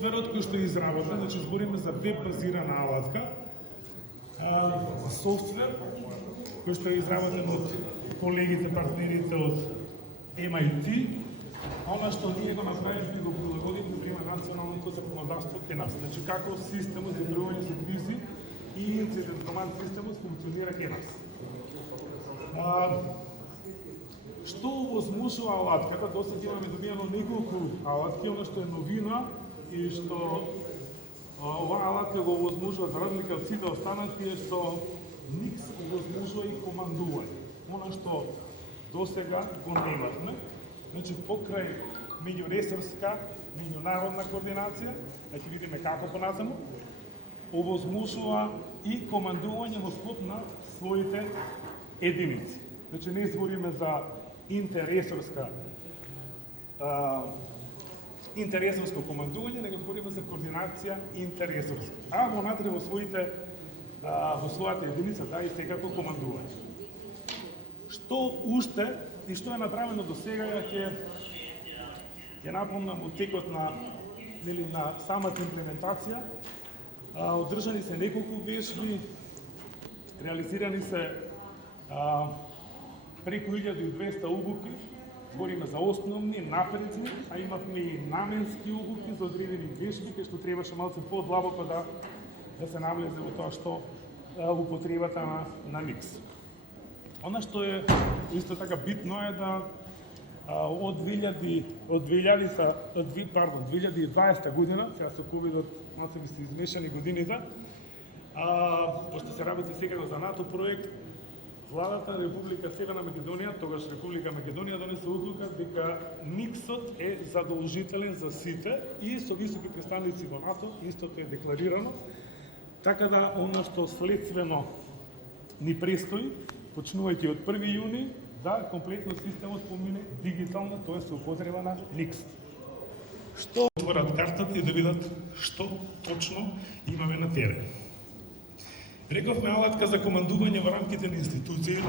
Софтверот кој што е изработен, значи збориме за веб базирана алатка, софтвер кој што е изработен од колегите, партнерите од MIT, она што ние го направивме го прилагодивме према националното законодавство кај нас. Значи како системот за управување со кризи и инцидент команд системот функционира кај нас. Што овозможува алатката? Досега имаме добиено неколку алатки, она што е новина и што оваа алатка го овозможува за разлика од сите останати е што Nix овозможува и командување. Она што досега го немавме. Значи покрај меѓуресорска, меѓународна координација, да ќе видиме како понатаму, овозможува и командување во склоп на своите единици. Значи не збориме за интерресорско командување, него збориме за координација интерресорска. А внатре во својата единица да и секако командување. Што уште и што е направено до сега ќе напомнам од текот на самата имплементација. Одржани се неколку вежби, реализирани се преку 1200 обуки, збориме за основни, напредни, а имавме и наменски обуки за одредени вежби, кај што требаше малку подлабоко да се навлезе во тоа што употребата на Nix. Она што е исто така битно е да од 2020 година, сега со ковидот малку ми се измешани годините, пошто се работи сега за НАТО проект, Владата Република Северна Македонија, тогаш Република Македонија, донесе одлука дека Nix-от е задолжителен за сите и со високи представници во НАТО, истото е декларирано, така да она што следствено ни престои, почнувајќи од 1 јуни, да комплетно системот помине дигитално, тоа се употреба на Nix. Што отворат картата и да видат што точно имаме на терен. Рековме алатка за командување во рамките на институциите,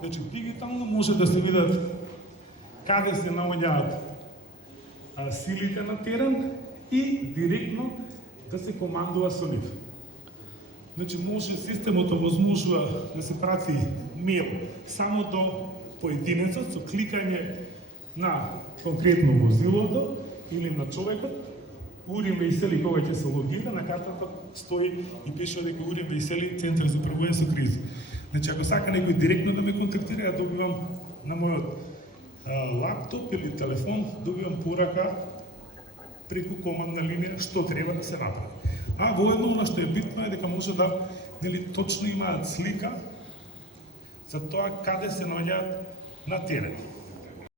значи дигитално може да се видат каде се наоѓаат силите на терен и директно да се командува со нив. Значи може системот овозможува да се прати мејл само до поединецот со кликање на конкретно возилото или на човекот. Урим Вејсели кога ќе се логира, на картата стои и пише дека Урим Вејсели Центар за управување со кризи. Значи ако сака некој директно да ме контактира, ја добивам на мојот лаптоп или телефон, добивам порака преку командна линија што треба да се направи. А воедно она што е битно е дека може да точно имаат слика за тоа каде се наоѓаат на терен.